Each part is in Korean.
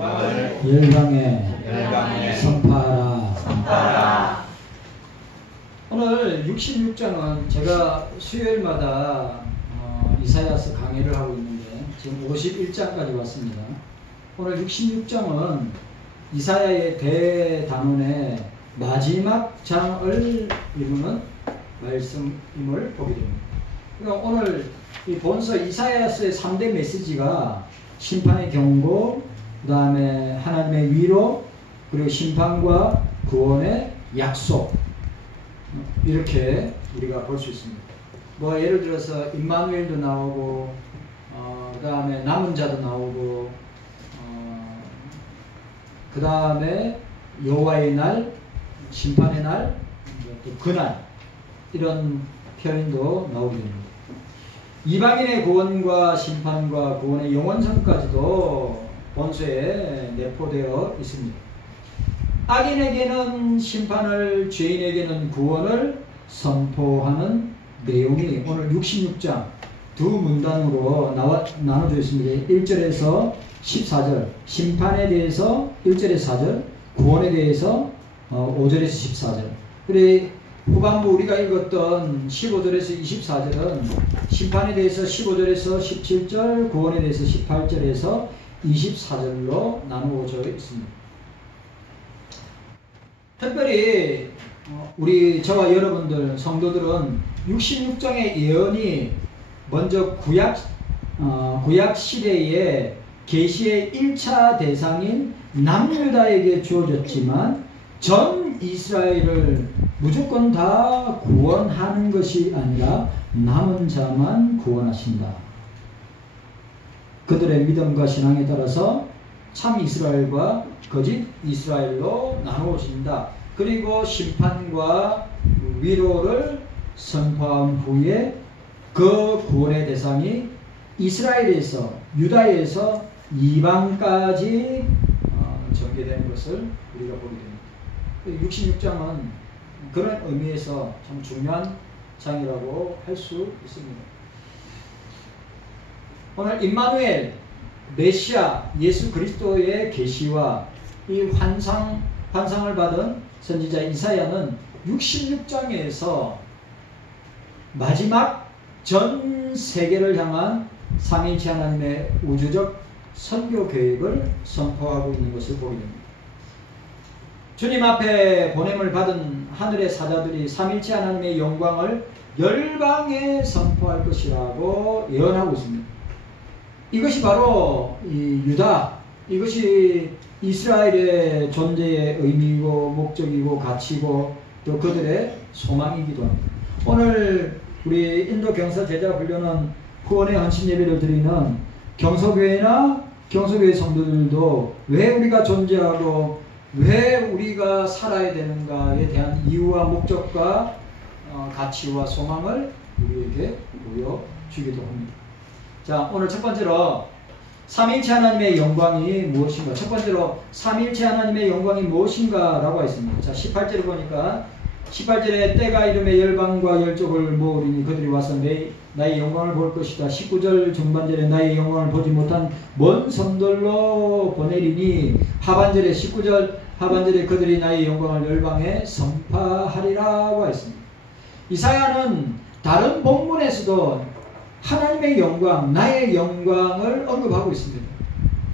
열방에 선포하라. 오늘 66장은 제가 수요일마다 이사야서 강의를 하고 있는데 지금 51장까지 왔습니다. 오늘 66장은 이사야의 대단원의 마지막 장을 이루는 말씀임을 보게 됩니다. 그러니까 오늘 이 본서 이사야서의 3대 메시지가 심판의 경고, 그 다음에 하나님의 위로, 그리고 심판과 구원의 약속, 이렇게 우리가 볼 수 있습니다. 뭐 예를 들어서 임마누엘도 나오고, 그 다음에 남은 자도 나오고, 그 다음에 여호와의 날, 심판의 날, 또 그날, 이런 표현도 나오게 됩니다. 이방인의 구원과 심판과 구원의 영원성까지도 본서에 내포되어 있습니다. 악인에게는 심판을, 죄인에게는 구원을 선포하는 내용이 오늘 66장 두 문단으로 나눠져 있습니다. 1절에서 14절, 심판에 대해서 1절에서 4절, 구원에 대해서 5절에서 14절. 그래 후반부 우리가 읽었던 15절에서 24절은 심판에 대해서 15절에서 17절, 구원에 대해서 18절에서 24절로 나누어져 있습니다. 특별히 우리 저와 여러분들 성도들은 66장의 예언이 먼저 구약 시대에 계시의 1차 대상인 남유다에게 주어졌지만 전 이스라엘을 무조건 다 구원하는 것이 아니라 남은 자만 구원하신다. 그들의 믿음과 신앙에 따라서 참 이스라엘과 거짓 이스라엘로 나누어진다. 그리고 심판과 위로를 선포한 후에 그 구원의 대상이 이스라엘에서, 유다에서 이방까지 전개되는 것을 우리가 보게 됩니다. 66장은 그런 의미에서 참 중요한 장이라고 할 수 있습니다. 오늘 임마누엘, 메시아 예수 그리스도의 계시와 이 환상을 받은 선지자 이사야는 66장에서 마지막 전 세계를 향한 삼위일체 하나님의 우주적 선교 계획을 선포하고 있는 것을 보게 됩니다. 주님 앞에 보냄을 받은 하늘의 사자들이 삼위일체 하나님의 영광을 열방에 선포할 것이라고 예언하고 있습니다. 이것이 바로 이 유다, 이것이 이스라엘의 존재의 의미이고 목적이고 가치고 또 그들의 소망이기도 합니다. 오늘 우리 인도 경서 제자 훈련은 후원의 헌신 예배를 드리는 경서교회나 경서교회 성도들도 왜 우리가 존재하고 왜 우리가 살아야 되는가에 대한 이유와 목적과 가치와 소망을 우리에게 보여주기도 합니다. 자, 오늘 첫 번째로 삼위일체 하나님의 영광이 무엇인가? 첫 번째로 삼위일체 하나님의 영광이 무엇인가? 라고 했습니다. 자, 18절을 보니까 18절에 때가 이름에 열방과 열족을 모으리니 그들이 와서 나의 영광을 볼 것이다. 19절 중반절에 나의 영광을 보지 못한 먼 섬들로 보내리니 하반절에 19절 하반절에 그들이 나의 영광을 열방에 선포하리라고 했습니다. 이사야는 다른 본문에서도 하나님의 영광, 나의 영광을 언급하고 있습니다.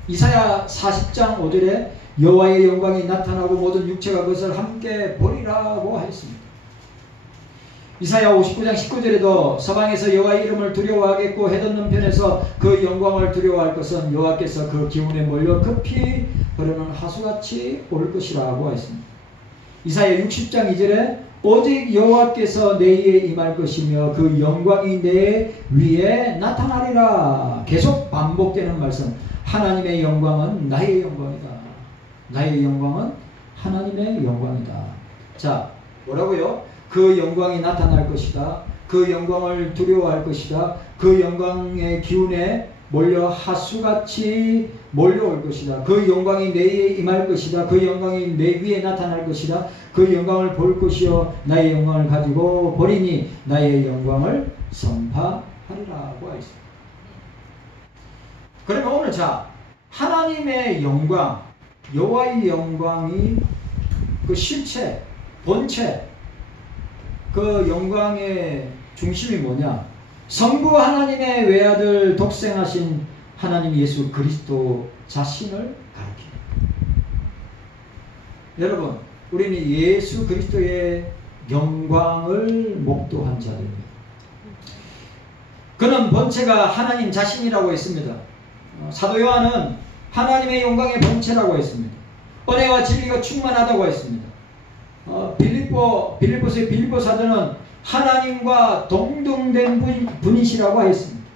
이사야 40장 5절에 여호와의 영광이 나타나고 모든 육체가 그것을 함께 보리라고 하였습니다. 이사야 59장 19절에도 서방에서 여호와의 이름을 두려워하겠고 해돋는 편에서 그 영광을 두려워할 것은 여호와께서 그 기운에 몰려 급히 흐르는 하수같이 올 것이라고 하였습니다. 이사야 60장 2절에 오직 여호와께서 내 위에 임할 것이며 그 영광이 내 위에 나타나리라. 계속 반복되는 말씀. 하나님의 영광은 나의 영광이다. 나의 영광은 하나님의 영광이다. 자, 뭐라고요? 그 영광이 나타날 것이다. 그 영광을 두려워할 것이다. 그 영광의 기운에 몰려 하수같이 몰려올 것이다. 그 영광이 내 위에 임할 것이다. 그 영광이 내 위에 나타날 것이다. 그 영광을 볼 것이요 나의 영광을 가지고 보리니 나의 영광을 선포하리라고 하였습니다. 그러면 오늘 자 하나님의 영광, 여호와의 영광이 그 실체, 본체, 그 영광의 중심이 뭐냐? 성부 하나님의 외아들 독생하신 하나님 예수 그리스도 자신을 가리킵니다. 여러분, 우리는 예수 그리스도의 영광을 목도한 자들입니다. 그는 본체가 하나님 자신이라고 했습니다. 사도 요한은 하나님의 영광의 본체라고 했습니다. 은혜와 진리가 충만하다고 했습니다. 빌립보서의 빌립보 사도는 하나님과 동등된 분이시라고 했습니다.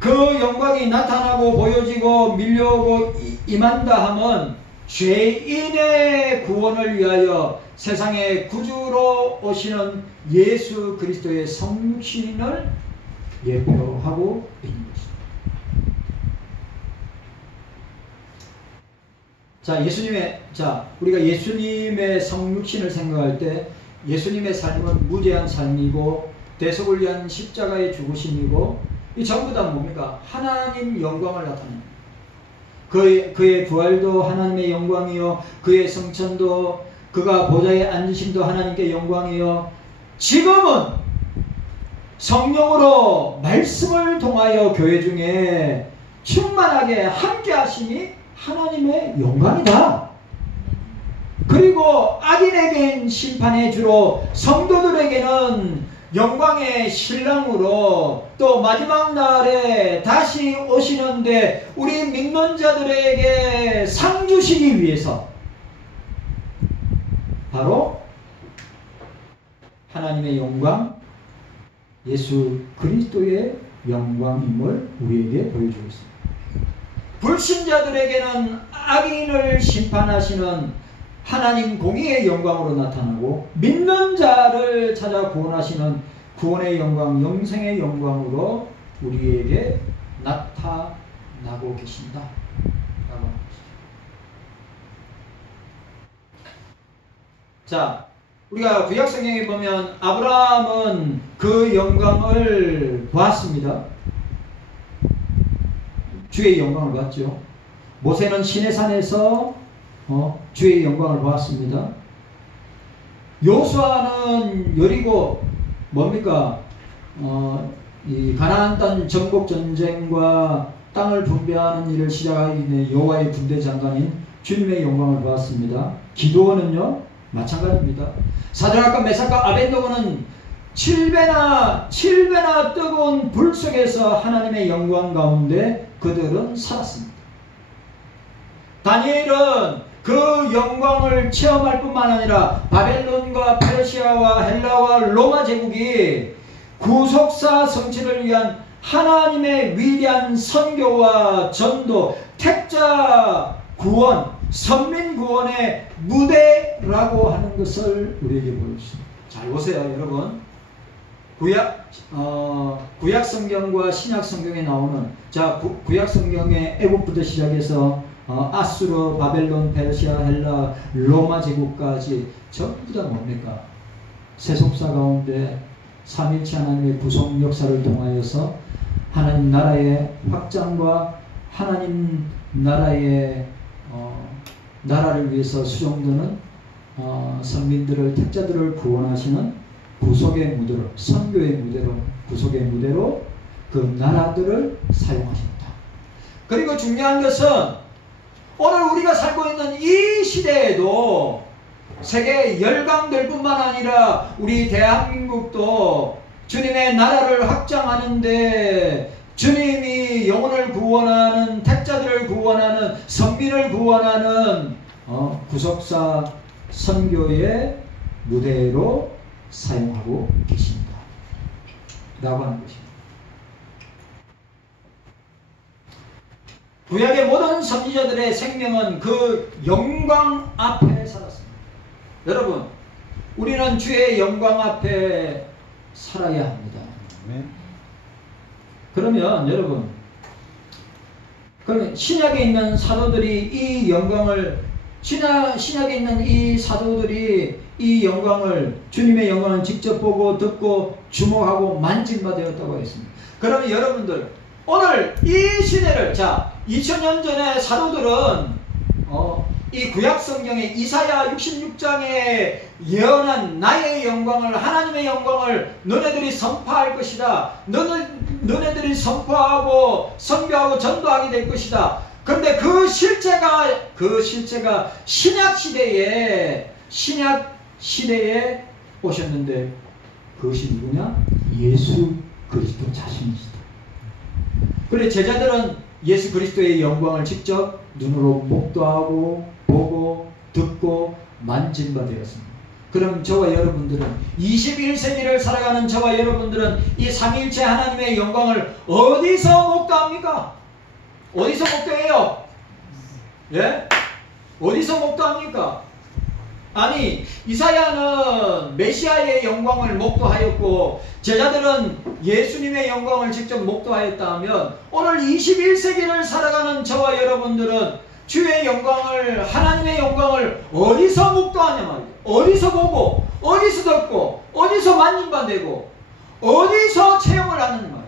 그 영광이 나타나고 보여지고 밀려오고 임한다 함은 죄인의 구원을 위하여 세상의 구주로 오시는 예수 그리스도의 성육신을 예표하고 있는 것입니다. 우리가 예수님의 성육신을 생각할 때 예수님의 삶은 무죄한 삶이고 대속을 위한 십자가의 죽으심이고 이 전부 다 뭡니까? 하나님 영광을 나타냅니다. 그의 부활도 하나님의 영광이요, 그의 성천도, 그가 보좌에 앉으심도 하나님께 영광이요, 지금은 성령으로 말씀을 통하여 교회 중에 충만하게 함께 하심이 하나님의 영광이다. 그리고 악인에겐 심판의 주로 성도들에게는 영광의 신랑으로 또 마지막 날에 다시 오시는데 우리 믿는 자들에게 상 주시기 위해서 바로 하나님의 영광, 예수 그리스도의 영광임을 우리에게 보여주고 있습니다. 불신자들에게는 악인을 심판하시는 하나님 공의의 영광으로 나타나고 믿는 자를 찾아 구원하시는 구원의 영광, 영생의 영광으로 우리에게 나타나고 계신다 라고 하는 것이죠. 자, 우리가 구약성경에 보면 아브라함은 그 영광을 보았습니다. 주의 영광을 봤죠. 모세는 시내산에서 주의 영광을 보았습니다. 요수아는 여리고 뭡니까? 이 가나안 땅 정복 전쟁과 땅을 분배하는 일을 시작하기 전에 여호와의 군대 장관인 주님의 영광을 보았습니다. 기도원은요 마찬가지입니다. 사드락과 메삭과 아벤노고는 7배나 뜨거운 불 속에서 하나님의 영광 가운데 그들은 살았습니다. 다니엘은 그 영광을 체험할 뿐만 아니라 바벨론과 페르시아와 헬라와 로마 제국이 구속사 성취를 위한 하나님의 위대한 선교와 전도, 택자 구원, 선민 구원의 무대라고 하는 것을 우리에게 보여주십니다. 잘 보세요, 여러분. 구약 성경과 신약 성경에 나오는 구약 성경의 애국부터 시작해서 아수르, 바벨론, 페르시아, 헬라, 로마 제국까지 전부 다 뭡니까? 세속사 가운데 삼위일체 하나님의 구속 역사를 통하여서 하나님 나라의 확장과 하나님 나라의 나라를 위해서 수종드는 선민들을, 택자들을 구원하시는 구속의 무대로, 선교의 무대로, 구속의 무대로 그 나라들을 사용하십니다. 그리고 중요한 것은 오늘 우리가 살고 있는 이 시대에도 세계 열강될 뿐만 아니라 우리 대한민국도 주님의 나라를 확장하는데 주님이 영혼을 구원하는, 택자들을 구원하는, 선민을 구원하는 구속사 선교의 무대로 사용하고 계십니다 라고 하는 것입니다. 구약의 모든 선지자들의 생명은 그 영광 앞에 살았습니다. 여러분, 우리는 주의 영광 앞에 살아야 합니다. 그러면 여러분, 그러면 신약에 있는 사도들이 이 영광을, 신약에 있는 이 사도들이 이 영광을, 주님의 영광을 직접 보고 듣고 주목하고 만진 바 되었다고 했습니다. 그러면 여러분들, 오늘 이 시대를, 2000년 전에 사도들은 이 구약 성경에 이사야 66장에 예언한 나의 영광을, 하나님의 영광을 너네들이 선포할 것이다. 너네들이 선포하고 선교하고 전도하게 될 것이다. 그런데 그 실제가 신약 시대에 오셨는데 그것이 누구냐? 예수 그리스도 자신이시다. 그래 제자들은 예수 그리스도의 영광을 직접 눈으로 목도하고 보고 듣고 만진 바 되었습니다. 그럼 저와 여러분들은 21세기를 살아가는 저와 여러분들은 이 삼위일체 하나님의 영광을 어디서 목도합니까? 어디서 목도해요? 예? 어디서 목도합니까? 아니 이사야는 메시아의 영광을 목도하였고 제자들은 예수님의 영광을 직접 목도하였다면 오늘 21세기를 살아가는 저와 여러분들은 주의 영광을, 하나님의 영광을 어디서 목도하냐 말이에요. 어디서 보고 어디서 듣고 어디서 만진바되고 어디서 체험을 하는 말이에요.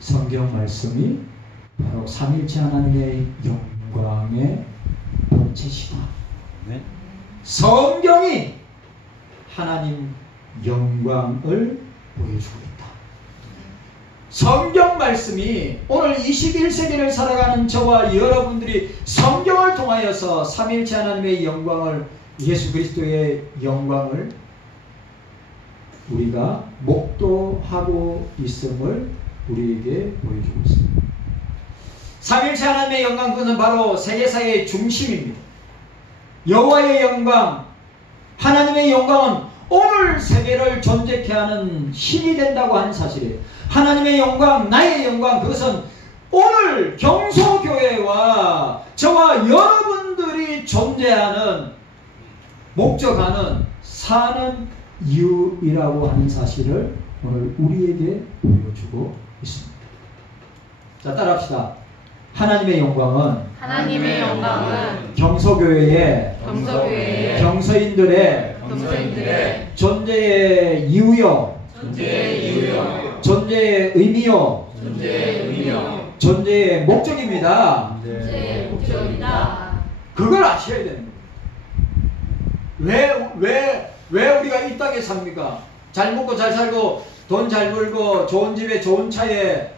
성경 말씀이 바로 삼위일체 하나님의 영광의 본체시다. 네. 성경이 하나님 영광을 보여주고 있다. 성경 말씀이 오늘 21세기를 살아가는 저와 여러분들이 성경을 통하여서 삼위일체 하나님의 영광을, 예수 그리스도의 영광을 우리가 목도하고 있음을 우리에게 보여주고 있습니다. 삼위일체 하나님의 영광, 그것은 바로 세계사의 중심입니다. 여호와의 영광, 하나님의 영광은 오늘 세계를 존재케 하는 힘이 된다고 하는 사실이에요. 하나님의 영광, 나의 영광, 그것은 오늘 경소교회와 저와 여러분들이 존재하는, 목적하는, 사는 이유이라고 하는 사실을 오늘 우리에게 보여주고 있습니다. 자, 따라합시다. 하나님의 영광은 경소교회의 경서인들의 존재의 이유요, 존재의 의미요, 존재의 목적입니다. 그걸 아셔야 되는 거예요. 왜 우리가 이 땅에 삽니까? 잘 먹고 잘 살고 돈 잘 벌고 좋은 집에 좋은 차에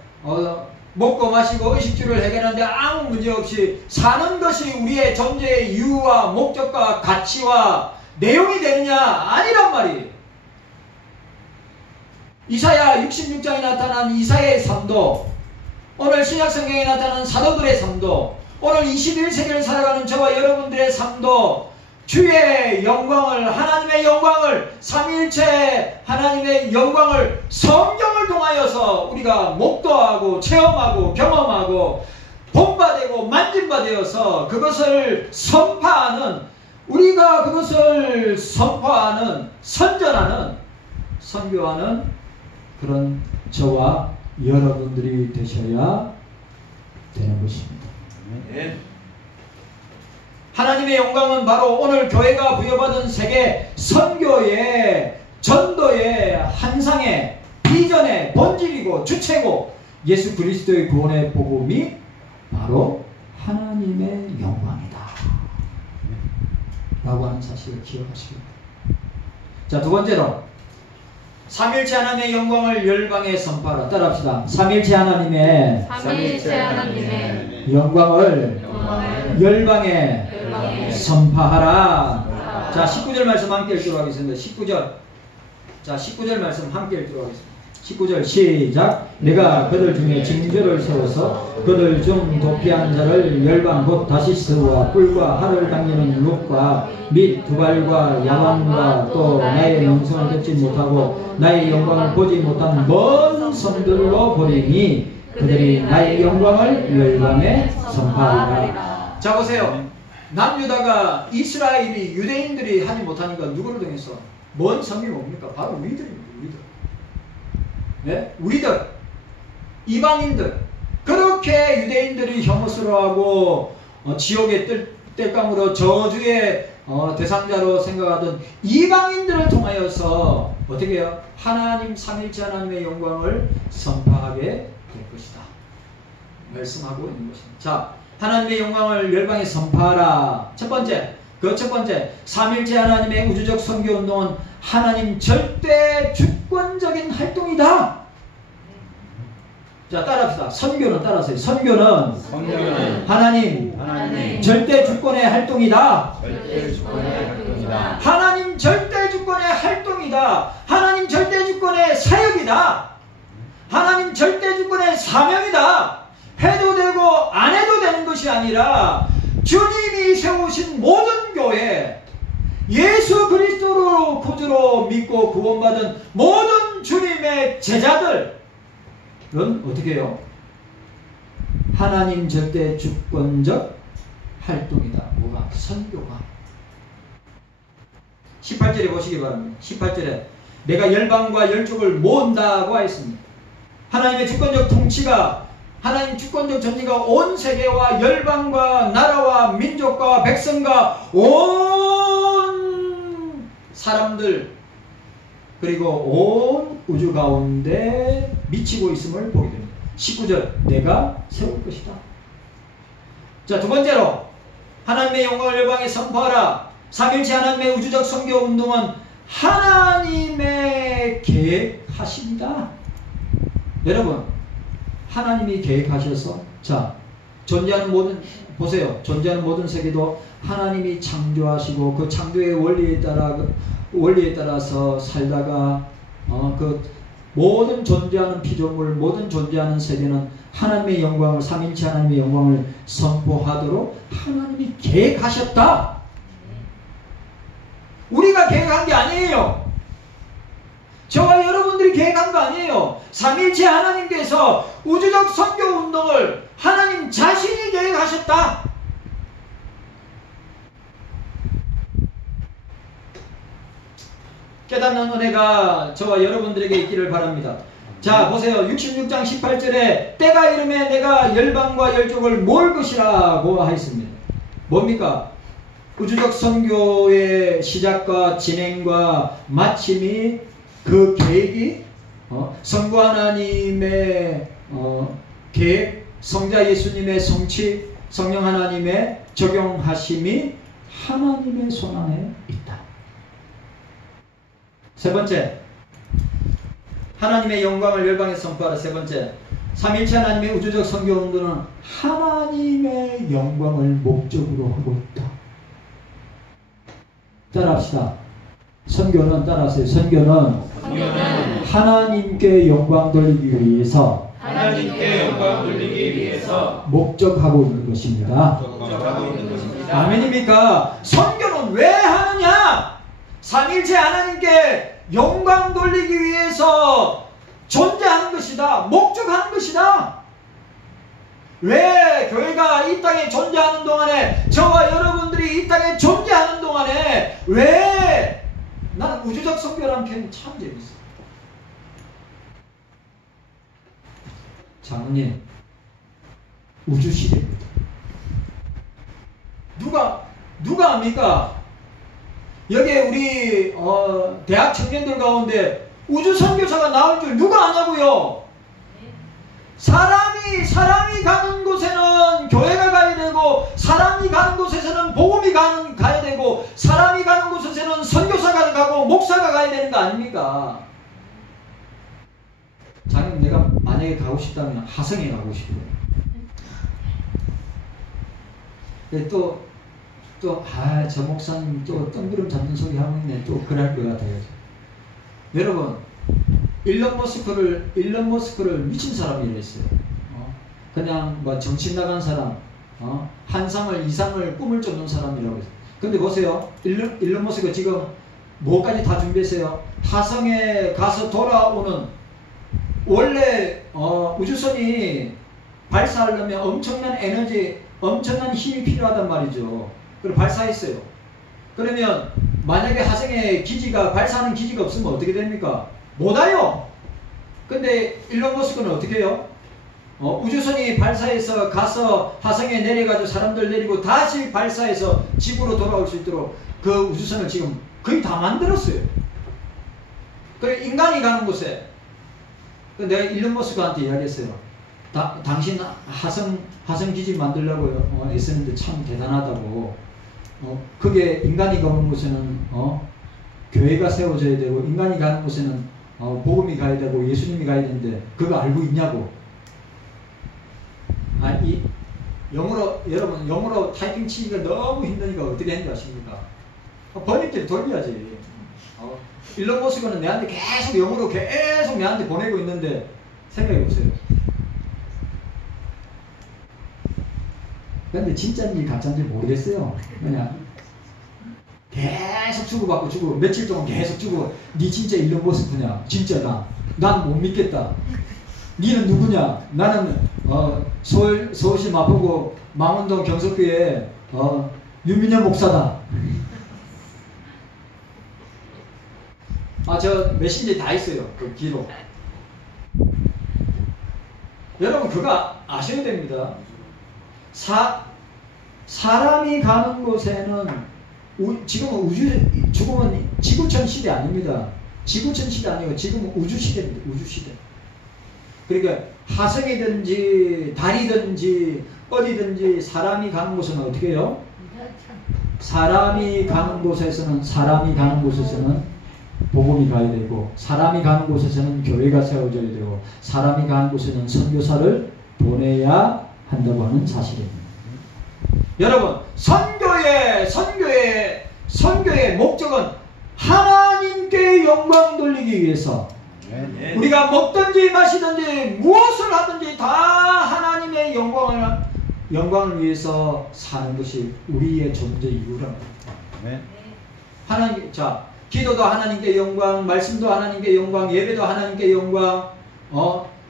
먹고 마시고 의식주를 해결하는데 아무 문제 없이 사는 것이 우리의 존재의 이유와 목적과 가치와 내용이 되느냐? 아니란 말이에요. 이사야 66장에 나타난 이사야의 삶도, 오늘 신약성경에 나타난 사도들의 삶도, 오늘 21세기를 살아가는 저와 여러분들의 삶도 주의 영광을, 하나님의 영광을, 삼위일체 하나님의 영광을 성경을 통하여서 우리가 목도하고 체험하고 경험하고 본바되고 만진바되어서 그것을 선포하는, 우리가 그것을 선포하는, 선전하는, 선교하는 그런 저와 여러분들이 되셔야 되는 것입니다. 네. 하나님의 영광은 바로 오늘 교회가 부여받은 세계 선교의, 전도의, 환상의, 비전의 본질이고 주체고 예수 그리스도의 구원의 복음이 바로 하나님의 영광이다 라고 하는 사실을 기억하시기 바랍니다. 자, 두 번째로 삼위일체 하나님의 영광을 열방에 선포하라. 따라합시다. 삼위일체 하나님의 영광을 열방에 선포하라. 자, 19절 말씀 함께 읽도록 하겠습니다. 19절. 자, 19절 말씀 함께 읽도록 하겠습니다. 19절 시작. 내가 그들 중에 징조를 세워서 그들 중 도피한 자를 열방 곧 다시스와 뿔과 활을 당기는 룩과 및 두발과 야왕과 또 나의 명성을 듣지 못하고 나의 영광을 보지 못한 먼 성들로 보리니 그들이 나의 영광을 열방에 선포하리라. 자, 보세요. 남유다가 이스라엘이, 유대인들이 하지 못하니까 누구를 통해서? 먼 성이 뭡니까? 바로 우리들입니다. 네? 우리들, 이방인들, 그렇게 유대인들이 혐오스러워하고 지옥의 땔감으로 저주의 대상자로 생각하던 이방인들을 통하여서 어떻게 해요? 하나님 삼위일체 하나님의 영광을 선포하게 될 것이다. 말씀하고 있는 것입니다. 자, 하나님의 영광을 열방에 선포하라. 첫 번째, 삼일째 하나님의 우주적 선교운동은 하나님 절대 주권적인 활동이다. 자, 따라합시다. 선교는 따라하세요. 선교는 하나님 절대 주권의 활동이다. 하나님 절대 주권의 활동이다. 하나님 절대 주권의 사역이다. 하나님 절대 주권의 사명이다. 해도 되고 안 해도 되는 것이 아니라 주님이 세우신 모든 교회, 예수 그리스도로 구주로 믿고 구원받은 모든 주님의 제자들은 어떻게 해요? 하나님 절대 주권적 활동이다. 뭐가? 선교가. 18절에 보시기 바랍니다. 18절에 내가 열방과 열족을 모은다고 하였습니다. 하나님의 주권적 통치가, 하나님 주권적 전리가 온 세계와 열방과 나라와 민족과 백성과 온 사람들 그리고 온 우주 가운데 미치고 있음을 보게 됩니다. 19절 내가 세울 것이다. 자, 두 번째로 하나님의 영광을 열방에 선포하라. 삼일째 하나님의 우주적 선교 운동은 하나님의 계획하십니다. 여러분, 하나님이 계획하셔서, 자, 존재하는 모든, 보세요. 존재하는 모든 세계도 하나님이 창조하시고 그 창조의 원리에 따라서 살다가 그 모든 존재하는 피조물, 모든 존재하는 세계는 하나님의 영광을, 삼일체 하나님의 영광을 선포하도록 하나님이 계획하셨다. 우리가 계획한 게 아니에요. 저와 여러분들이 계획한 거 아니에요. 삼일체 하나님께서 우주적 선교 운동을 하나님 자신이 계획하셨다. 깨닫는 은혜가 저와 여러분들에게 있기를 바랍니다. 자, 보세요. 66장 18절에 때가 이르매 내가 열방과 열족을 모을 것이라고 하였습니다. 뭡니까? 우주적 선교의 시작과 진행과 마침이 그 계획이 성부 하나님의 계획, 성자 예수님의 성취, 성령 하나님의 적용하심이 하나님의 손안에 있다. 세 번째, 하나님의 영광을 열방에 선포하라. 세 번째, 삼일체 하나님의 우주적 선교 운동은 하나님의 영광을 목적으로 하고 있다. 따라합시다. 선교는 따라하세요. 선교는 하나님께 영광 돌리기 위해서 목적하고 있는 것입니다. 아멘입니까? 선교는 왜 하느냐? 삼일체 하나님께 영광 돌리기 위해서 존재하는 것이다. 목적하는 것이다. 왜 교회가 이 땅에 존재하는 동안에, 저와 여러분들이 이 땅에 존재하는 동안에 왜 나는 우주적 선교라는 표현이 참 재밌어요. 장로님, 우주시대입니다. 누가 합니까? 여기에 우리 대학 청년들 가운데 우주 선교사가 나올 줄 누가 아냐고요? 사람이 가는 곳에는 교회가 가야 되고, 사람이 가는 곳에서는 복음이 가야 되고, 사람이 가는 곳에서는 선교사가 가고 목사가 가야 되는 거 아닙니까? 자기는 내가 만약에 가고 싶다면 화성에 가고 싶어요. 저 목사님 또 뜬구름 잡는 소리 하고 있네. 또 그럴 것 같아요. 여러분, 일론 머스크를 미친 사람이라 했어요. 그냥 뭐 정치 나간 사람, 한 상을 이상을 꿈을 쫓는 사람이라고 했어요. 근데 보세요. 일론 머스크 지금 뭐까지 다 준비했어요? 화성에 가서 돌아오는, 원래 우주선이 발사하려면 엄청난 에너지, 엄청난 힘이 필요하단 말이죠. 그걸 발사했어요. 그러면 만약에 화성에 발사하는 기지가 없으면 어떻게 됩니까? 못 와요. 근데 일론 머스크는 어떻게 해요? 우주선이 발사해서 가서 화성에 내려가지고 사람들 내리고 다시 발사해서 지구로 돌아올 수 있도록 그 우주선을 지금 거의 다 만들었어요. 그래 인간이 가는 곳에, 내가 일론 머스크한테 이야기했어요. 당신 화성기지 만들려고 애쓰는데 참 대단하다고. 그게 인간이 가는 곳에는 교회가 세워져야 되고, 인간이 가는 곳에는 복음이 가야 되고 예수님이 가야 되는데 그거 알고 있냐고. 여러분 영어로 타이핑 치기가 너무 힘드니까 어떻게 했는지 아십니까? 번역기를 돌려야지. 일론 머스크는 내한테 계속 영어로 계속 내한테 보내고 있는데 생각해 보세요. 근데 진짜인지 가짜인지 모르겠어요. 그냥 계속 주고받고 주고, 며칠 동안 계속 주고, 니 진짜 일론 머스크냐? 진짜다. 난 못 믿겠다. 니는 누구냐? 나는 서울시 마포구 망원동 경석교회 유민현 목사다. 저 메신저에 다 있어요. 그 기록. 여러분 그거 아셔야 됩니다. 사람이 가는 곳에는 지금은 지구촌 시대 아닙니다. 지구촌 시대 아니고 지금은 우주 시대입니다. 우주 시대. 그러니까 화성이든지 달이든지 어디든지 사람이 가는 곳은 어떻게 해요? 사람이 가는 곳에서는 복음이 가야 되고, 사람이 가는 곳에서는 교회가 세워져야 되고, 사람이 가는 곳에는 선교사를 보내야 한다고 하는 사실입니다. 여러분, 선교의 목적은 하나님께 영광 돌리기 위해서, 우리가 먹든지 마시든지 무엇을 하든지 다 하나님의 영광을 위해서 사는 것이 우리의 존재 이유랍니다. 하나님, 기도도 하나님께 영광, 말씀도 하나님께 영광, 예배도 하나님께 영광,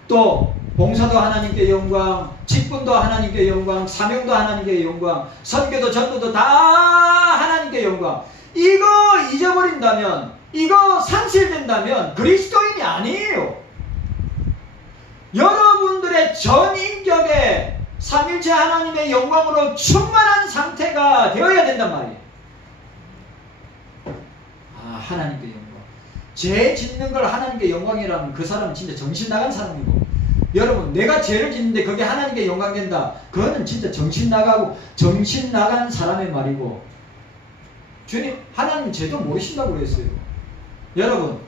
또 봉사도 하나님께 영광, 직분도 하나님께 영광, 사명도 하나님께 영광, 선교도 전도도 다 하나님께 영광. 이거 잊어버린다면, 이거 상실된다면 그리스도인이 아니에요. 여러분들의 전 인격에 삼일체 하나님의 영광으로 충만한 상태가 되어야 된단 말이에요. 하나님께 영광. 죄 짓는 걸 하나님께 영광이라면 그 사람은 진짜 정신 나간 사람이고, 여러분 내가 죄를 짓는데 그게 하나님께 영광 된다, 그거는 진짜 정신 나간 사람의 말이고, 주님 하나님 죄도 모르신다고 그랬어요. 여러분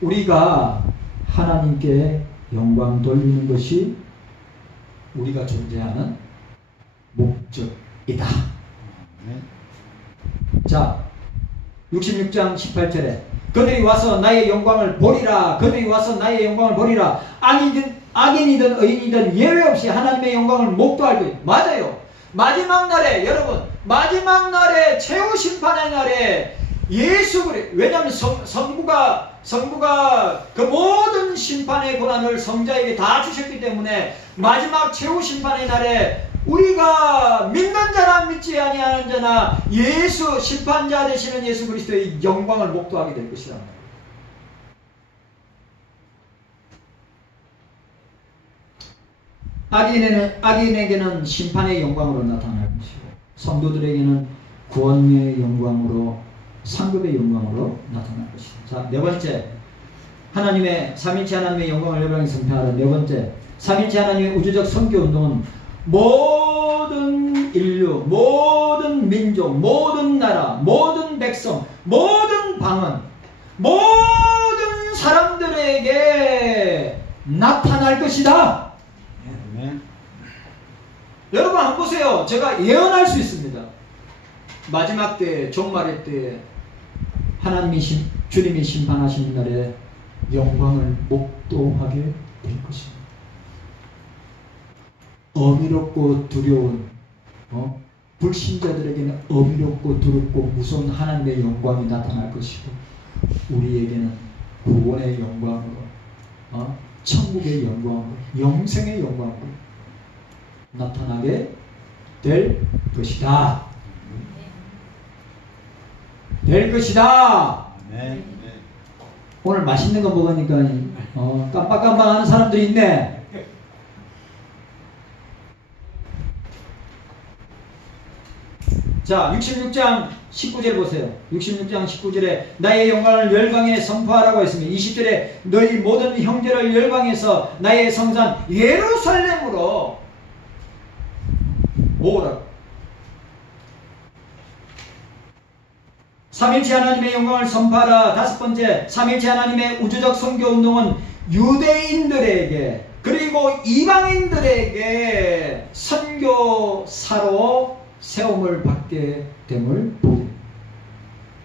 우리가 하나님께 영광 돌리는 것이 우리가 존재하는 목적이다. 자, 66장 18절에 그들이 와서 나의 영광을 보리라. 그들이 와서 나의 영광을 보리라. 악인이든 의인이든 예외 없이 하나님의 영광을 목도할 것. 맞아요. 마지막 날에, 여러분 마지막 날에, 최후 심판의 날에 예수 그리스도, 왜냐하면 성부가 그 모든 심판의 권한을 성자에게 다 주셨기 때문에 마지막 최후 심판의 날에 우리가 믿는 자나 믿지 아니하는 자나 예수, 심판자 되시는 예수 그리스도의 영광을 목도하게 될 것이다. 악인에게는 심판의 영광으로 나타날 것이고, 성도들에게는 구원의 영광으로, 상급의 영광으로 나타날 것이다. 자, 네 번째, 삼일체 하나님의 영광을 열방에 선포하라. 네 번째, 삼일체 하나님의 우주적 선교운동은 모든 인류, 모든 민족, 모든 나라, 모든 백성, 모든 방언, 모든 사람들에게 나타날 것이다. 여러분 한번 보세요. 제가 예언할 수 있습니다. 마지막 때, 종말의 때 주님이 심판하시는 날에 영광을 목도하게 될 것입니다. 어미롭고 두려운 불신자들에게는 어미롭고 두렵고 무서운 하나님의 영광이 나타날 것이고, 우리에게는 구원의 영광으로, 천국의 영광으로, 영생의 영광으로 나타나게 될 것이다. 될 것이다. 오늘 맛있는 거 먹으니까 깜빡깜빡하는 사람들이 있네. 자, 66장 19절 보세요. 66장 19절에 나의 영광을 열방에 선포하라고 했습니다. 20절에 너희 모든 형제를 열방에서 나의 성산 예루살렘으로 모으라고. 삼일체 하나님의 영광을 선포하라. 다섯 번째, 삼일체 하나님의 우주적 선교 운동은 유대인들에게 그리고 이방인들에게 선교사로 세움을 받게 됨을 보게.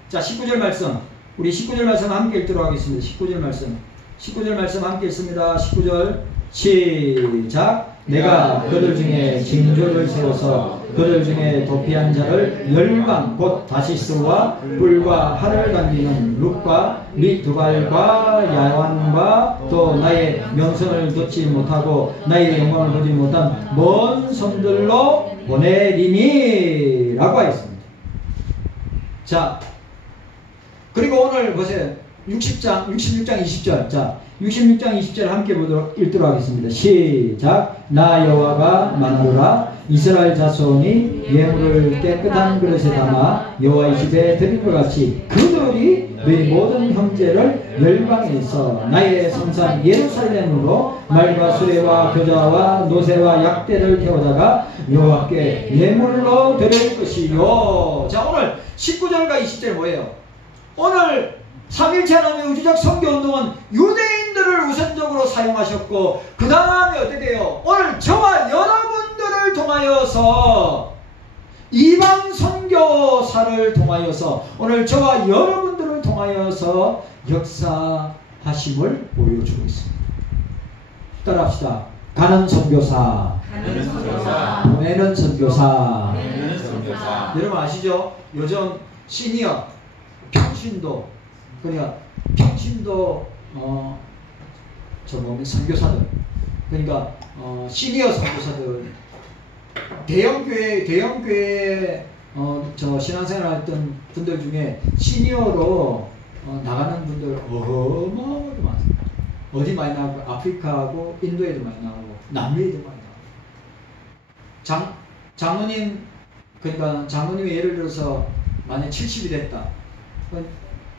자, 19절 말씀. 우리 19절 말씀 함께 읽도록 하겠습니다. 19절 말씀. 19절 말씀 함께 읽습니다. 19절 시작. 내가 그들 중에 징조를 세워서 그들 중에 도피한 자를 열방 곧 다시스와 불과 활을 당기는 룩과 및 두발과 야완과 또 나의 명성을 듣지 못하고 나의 영광을 보지 못한 먼 성들로 보내리니 라고 하였습니다. 자, 그리고 오늘 보세요. 66장 20절. 자, 66장 20절 함께 읽도록 하겠습니다. 시작. 나 여호와가 말하노라. 이스라엘 자손이 예물을 깨끗한 그릇에 담아 여호와의 집에 드린 것 같이 그들이 너희 모든 형제를 열방에서 나의 성산 예루살렘으로 말과 수레와 겨자와 노새와 약대를 태워다가 여호와께 예물로 드릴 것이요. 자, 오늘 19절과 20절 뭐예요? 오늘 삼일체 하나님의 우주적 선교운동은 유대인들을 우선적으로 사용하셨고 그 다음에 어떻게 돼요? 오늘 저와 여러분들을 통하여서 이방 선교사를 통하여서 오늘 저와 여러분들을 통하여서 역사하심을 보여주고 있습니다. 따라합시다. 가는 선교사, 보내는 선교사. 여러분 아시죠? 요즘 시니어 평신도 그러니까 평신도 선교사들 그러니까 시니어 선교사들 대형교회 저 신앙생활 했던 분들 중에 시니어로 나가는 분들 어마어마하게 많습니다. 어디 많이 나오고 아프리카하고 인도에도 많이 나오고 남미에도 많이 나오고 장로님 그러니까 장로님이 예를 들어서 만약 70이 됐다.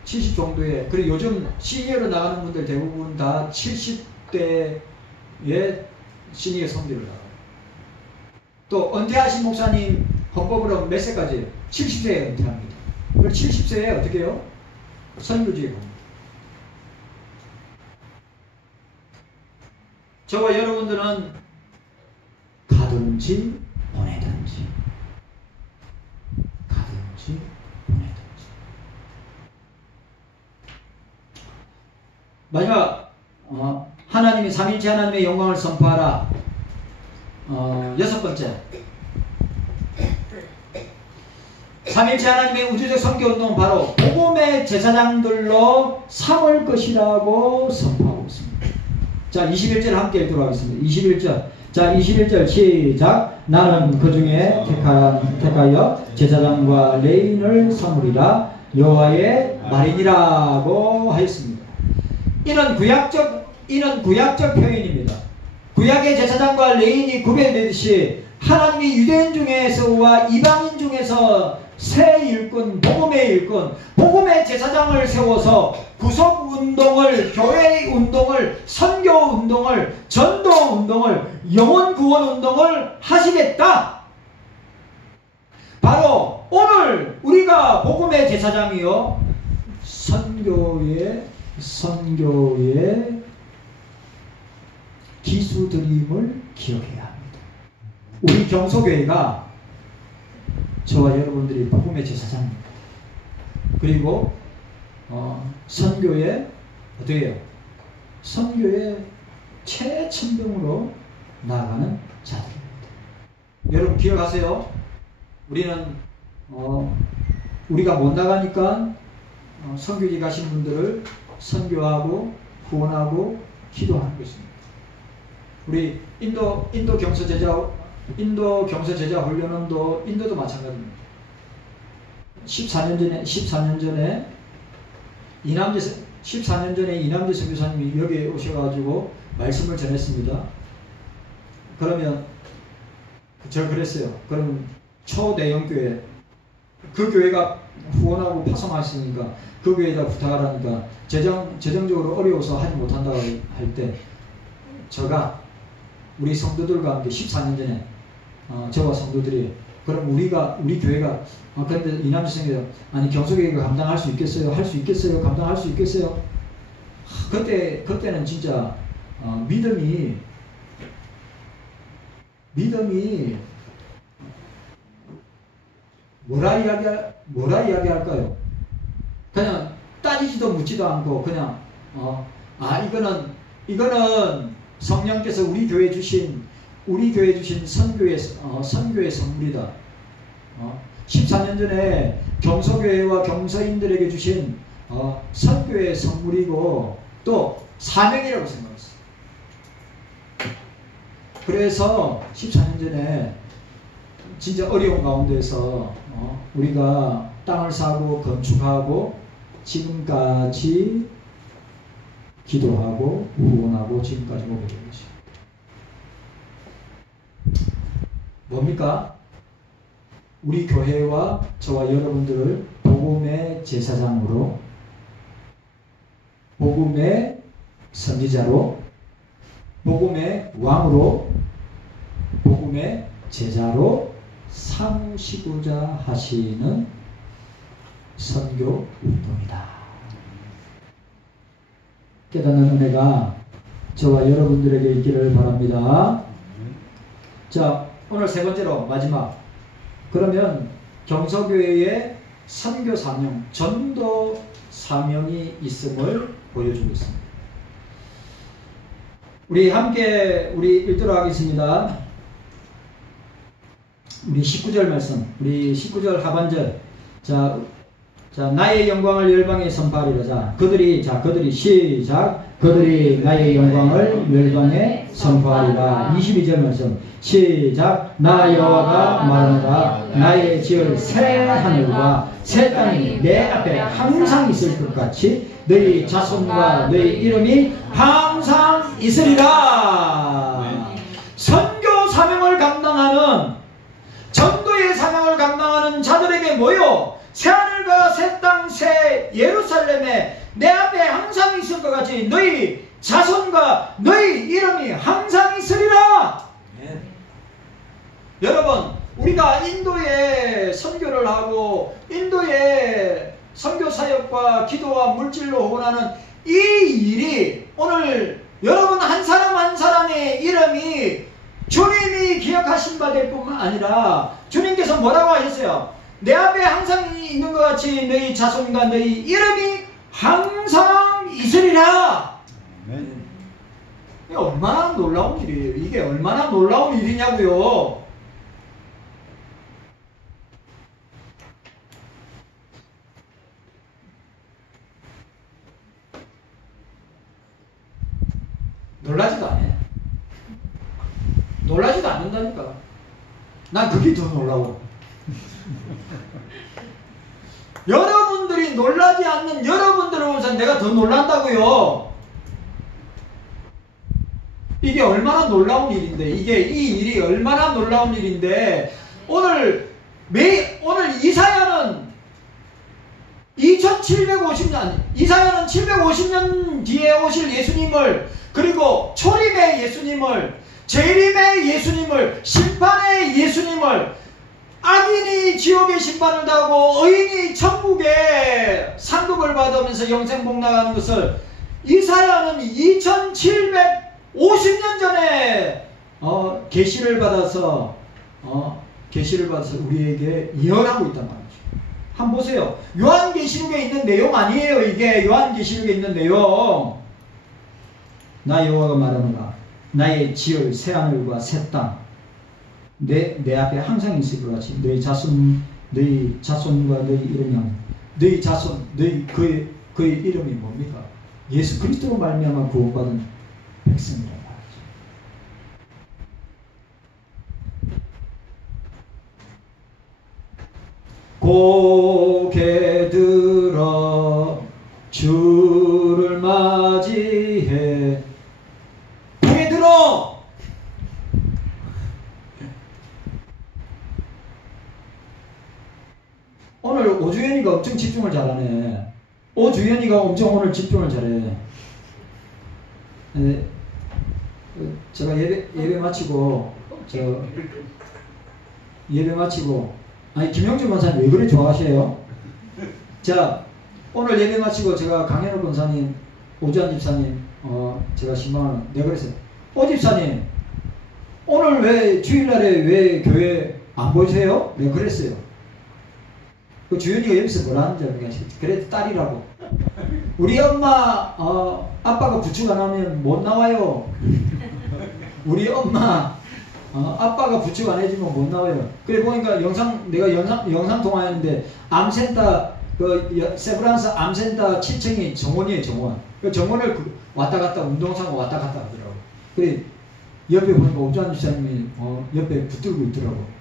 70 정도에 그리고 요즘 시니어로 나가는 분들 대부분 다 70대의 시니어 성비를 나가요. 또 은퇴하신 목사님 헌법으로 몇 세까지예요? 70세에 은퇴합니다. 그럼 70세에 어떻게 해요? 선교지에 갑니다. 저와 여러분들은 가든지 보내든지 마지막 하나님이 삼일체 하나님의 영광을 선포하라. 여섯 번째, 삼일체 하나님의 우주적 선교운동은 바로 복음의 제사장들로 삼을 것이라고 선포하고 있습니다. 자, 21절 함께 읽도록 하겠습니다. 21절. 자, 21절 시작. 나는 그 중에 택하여 제사장과 레인을 삼으리라 여호와의 말이니라고 하였습니다. 이는 구약적 표현입니다. 구약의 제사장과 레인이 구별되듯이 하나님이 유대인 중에서와 이방인 중에서 새 일꾼, 복음의 일꾼, 복음의 제사장을 세워서 구속운동을, 교회운동을, 선교운동을, 전도운동을, 영혼구원운동을 하시겠다. 바로 오늘 우리가 복음의 제사장이요 선교의 기수드림을 기억해야 합니다. 우리 경소교회가 저와 여러분들이 복음의 제사장입니다. 그리고 선교의 어떻게 해요? 선교의 최첨병으로 나아가는 자들입니다. 여러분 기억하세요. 우리는 우리가 못 나가니까 선교지 가신 분들을 선교하고 후원하고 기도하는 것입니다. 우리 인도 경서 제자 훈련원도 인도도 마찬가지입니다. 14년 전에 이남재 선교사님이 여기에 오셔가지고 말씀을 전했습니다. 그러면 저 그랬어요. 그럼 초대형 교회 그 교회가 후원하고 파송하시니까 그 교회에다 부탁하라니까 재정적으로 어려워서 하지 못한다고 할 때 저가 우리 성도들과 함께 14년 전에 저와 성도들이 그럼 우리 교회가 근데 이남주 선생님이 아니 경서교회가 감당할 수 있겠어요? 할 수 있겠어요? 감당할 수 있겠어요? 그때는 진짜 믿음이 뭐라 이야기할까요? 그냥 따지지도 묻지도 않고 그냥 이거는 성령께서 우리 교회에 주신 선교의 선물이다. 14년 전에 경서교회와 경서인들에게 주신 선교의 선물이고 또 사명이라고 생각했어요. 그래서 14년 전에 진짜 어려운 가운데서 우리가 땅을 사고 건축하고 지금까지 기도하고 후원하고 지금까지 오게 된 것입니다. 뭡니까? 우리 교회와 저와 여러분들을 복음의 제사장으로, 복음의 선지자로, 복음의 왕으로, 복음의 제자로 삼으시고자 하시는 선교 운동이다. 깨닫는 은혜가 저와 여러분들에게 있기를 바랍니다. 자, 오늘 세 번째로 마지막. 그러면 경서교회의 선교 사명, 전도 사명이 있음을 보여주고 있습니다. 우리 함께 읽도록 하겠습니다. 우리 19절 말씀, 우리 19절 하반절. 자, 나의 영광을 열방에 선포하리라. 그들이 시작. 그들이 나의 영광을 열방에 선포하리라. 22절 말씀. 시작. 나 여호와가 말하노라. 나의 지을 새 하늘과 새 땅이 내 앞에 항상 있을 것 같이 너희 자손과 너희 이름이 항상 있으리라. 선교 사명을 감당하는, 전도의 사명을 감당하는 자들에게 모여 새하늘과 새 땅, 새 예루살렘에 내 앞에 항상 있을 것 같이 너희 자손과 너희 이름이 항상 있으리라. 여러분, 우리가 인도에 선교를 하고 인도에 선교 사역과 기도와 물질로 후원하는 이 일이 오늘 여러분 한 사람 한 사람의 이름이 주님이 기억하신 바 될 뿐만 아니라 주님께서 뭐라고 하셨어요? 내 앞에 항상 있는 것 같이 너희 자손과 너희 이름이 항상 있으리라. 이게 얼마나 놀라운 일이에요. 이게 얼마나 놀라운 일이냐고요. 놀라지도 않아. 놀라지도 않는다니까. 난 그게 더 놀라워. 여러분들이 놀라지 않는 여러분들을 보면서 내가 더 놀란다고요. 이게 얼마나 놀라운 일인데, 이 일이 얼마나 놀라운 일인데, 오늘 이사야는 750년 뒤에 오실 예수님을, 그리고 초림의 예수님을, 재림의 예수님을, 심판의 예수님을, 악인이 지옥의 심판을 당하고 의인이 천국의 상급을 받으면서 영생 복락하는 것을 이사야는 2750년 전에 계시를 받아서 우리에게 예언하고 있단 말이죠. 한번 보세요. 요한계시록에 있는 내용 아니에요. 이게 요한계시록에 있는 내용. 나 여호와가 말하노라. 나의 지을 새하늘과 새 땅 내 앞에 항상 있을 것 같이 너희 자손과 너희 이름이 너희 자손 그의 이름이 뭡니까? 예수 그리스도로 말미암아 구원받은 백성이란 말이죠. 고개 들어 주를 맞이해. 고개 들어. 오늘 오주연이가 엄청 집중을 잘하네. 오주연이가 엄청 오늘 집중을 잘해. 네, 제가 예배 마치고 아니 김영준 권사님 왜 그리 좋아하세요? 자, 오늘 예배 마치고 제가 강현우 권사님, 오주환 집사님, 제가 10만원 내가 그랬어요. 오 집사님 오늘 왜 주일날에 왜 교회 안 보이세요? 내가 그랬어요. 그 주연이가 여기서 뭐라 하는지 알겠어요. 그래 딸이라고. 우리 엄마 아빠가 부축 안 하면 못 나와요. 우리 엄마 아빠가 부축 안 해주면 못 나와요. 그래 보니까 내가 영상 통화했는데 암센터 세브란스 암센터 7층이 정원이에요. 정원. 그 정원을 왔다 갔다 운동장을 왔다 갔다 하더라고. 그래 옆에 보니까 오주환 집사님이 옆에 붙들고 있더라고.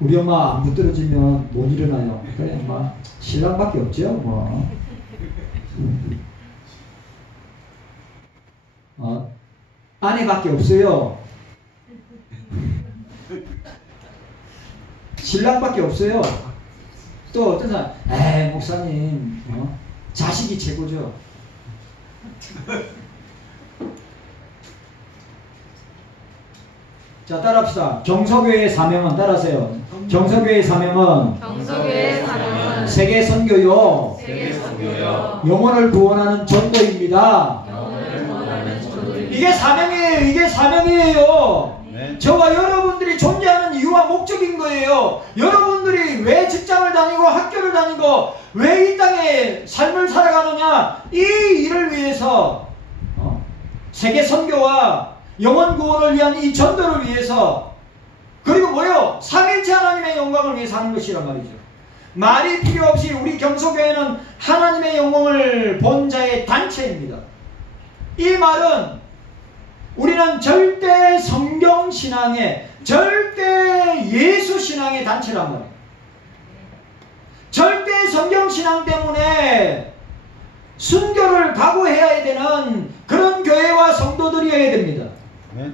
우리 엄마 안 붙들어지면 못 일어나요. 그래, 엄마 신랑밖에 없죠, 뭐. 아내밖에 없어요. 신랑밖에 없어요. 또 어떤 사람, 에이 목사님, 자식이 최고죠. 자, 따라합시다. 경서교회의 사명은 따라하세요. 경서교회의 사명은 세계 선교요. 영혼을 구원하는 전도입니다. 이게 사명이에요. 이게 사명이에요. 네. 저와 여러분들이 존재하는 이유와 목적인 거예요. 여러분들이 왜 직장을 다니고 학교를 다니고 왜 이 땅에 삶을 살아가느냐, 이 일을 위해서 세계 선교와 영혼 구원을 위한 이 전도를 위해서, 그리고 뭐요? 삼일체 하나님의 영광을 위해서 하는 것이란 말이죠. 말이 필요 없이 우리 경소교회는 하나님의 영광을 본 자의 단체입니다. 이 말은 우리는 절대 성경신앙의, 절대 예수신앙의 단체란 말이에요. 절대 성경신앙 때문에 순교를 각오해야 되는 그런 교회와 성도들이어야 됩니다. 네.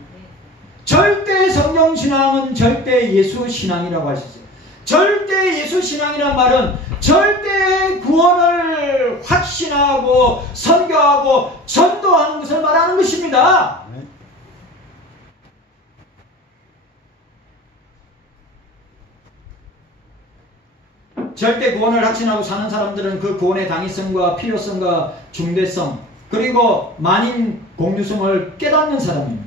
절대 성경신앙은 절대 예수신앙이라고 할 수 있어요. 절대 예수신앙이란 말은 절대 구원을 확신하고 선교하고 전도하는 것을 말하는 것입니다. 네. 절대 구원을 확신하고 사는 사람들은 그 구원의 당위성과 필요성과 중대성, 그리고 만인 공유성을 깨닫는 사람입니다.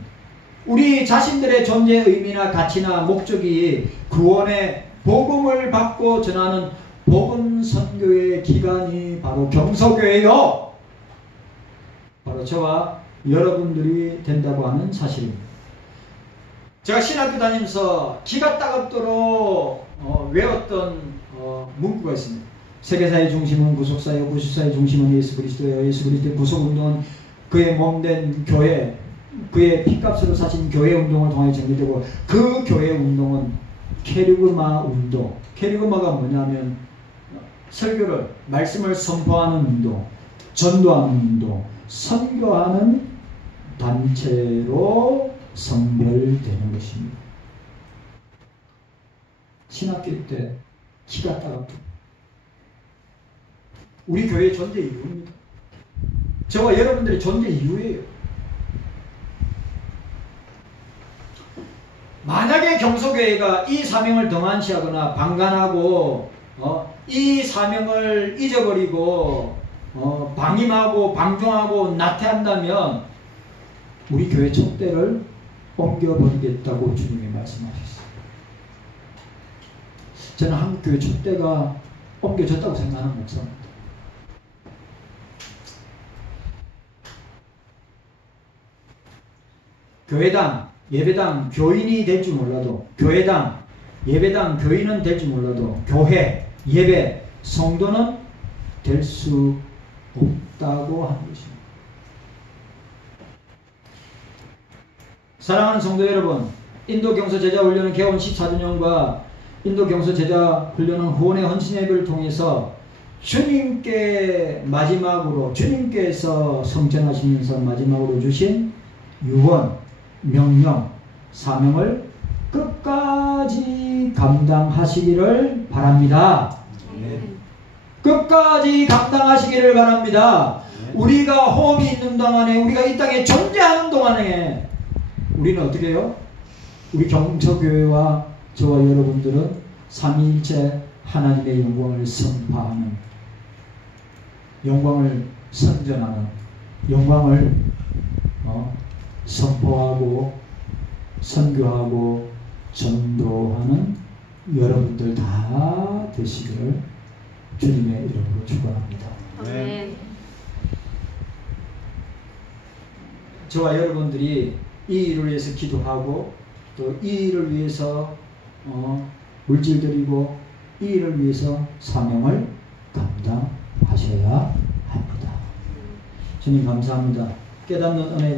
우리 자신들의 존재의 의미나 가치나 목적이 구원의 복음을 받고 전하는 복음 선교의 기관이 바로 경서교회요. 바로 저와 여러분들이 된다고 하는 사실입니다. 제가 신학교 다니면서 기가 따갑도록 외웠던 문구가 있습니다. 세계사의 중심은 구속사요, 구속사의 중심은 예수 그리스도예요. 예수 그리스도의 구속운동은 그의 몸된 교회, 그의 피값으로 사신 교회 운동을 통해 정리되고, 그 교회 운동은 케르그마 운동. 케르그마가 뭐냐면 설교를, 말씀을 선포하는 운동, 전도하는 운동, 선교하는 단체로 선별되는 것입니다. 신학교 때 키가 따갑다. 우리 교회의 존재 이유입니다. 저와 여러분들의 존재 이유예요. 만약에 경소교회가 이 사명을 등한시하거나 방관하고 이 사명을 잊어버리고 방임하고 방종하고 나태한다면 우리 교회 촛대를 옮겨버리겠다고 주님이 말씀하셨어요. 저는 한국교회 촛대가 옮겨졌다고 생각하는 목사입니다. 교회당, 예배당 교인이 될 줄 몰라도, 교회당, 예배당 교인은 될 줄 몰라도 교회, 예배, 성도는 될 수 없다고 하는 것입니다. 사랑하는 성도 여러분, 인도 경서 제자 훈련은 개원 14주년과 인도 경서 제자 훈련은 후원의 헌신 예배를 통해서 주님께 마지막으로, 주님께서 성전하시면서 마지막으로 주신 유언, 명령, 사명을 끝까지 끝까지 감당하시기를 바랍니다. 끝까지 감당하시기를 바랍니다. 우리가 호흡이 있는 동안에, 우리가 이 땅에 존재하는 동안에 우리는 어떻게 해요? 우리 경서교회와 저와 여러분들은 삼위일체 하나님의 영광을 선포하는, 영광을 선전하는, 영광을 선포하고 선교하고 전도하는 여러분들 다 되시기를 주님의 이름으로 축원합니다. 아멘. 저와 여러분들이 이 일을 위해서 기도하고 또 이 일을 위해서 물질 드리고 이 일을 위해서 사명을 감당하셔야 합니다. 주님 감사합니다. 깨닫는 은혜가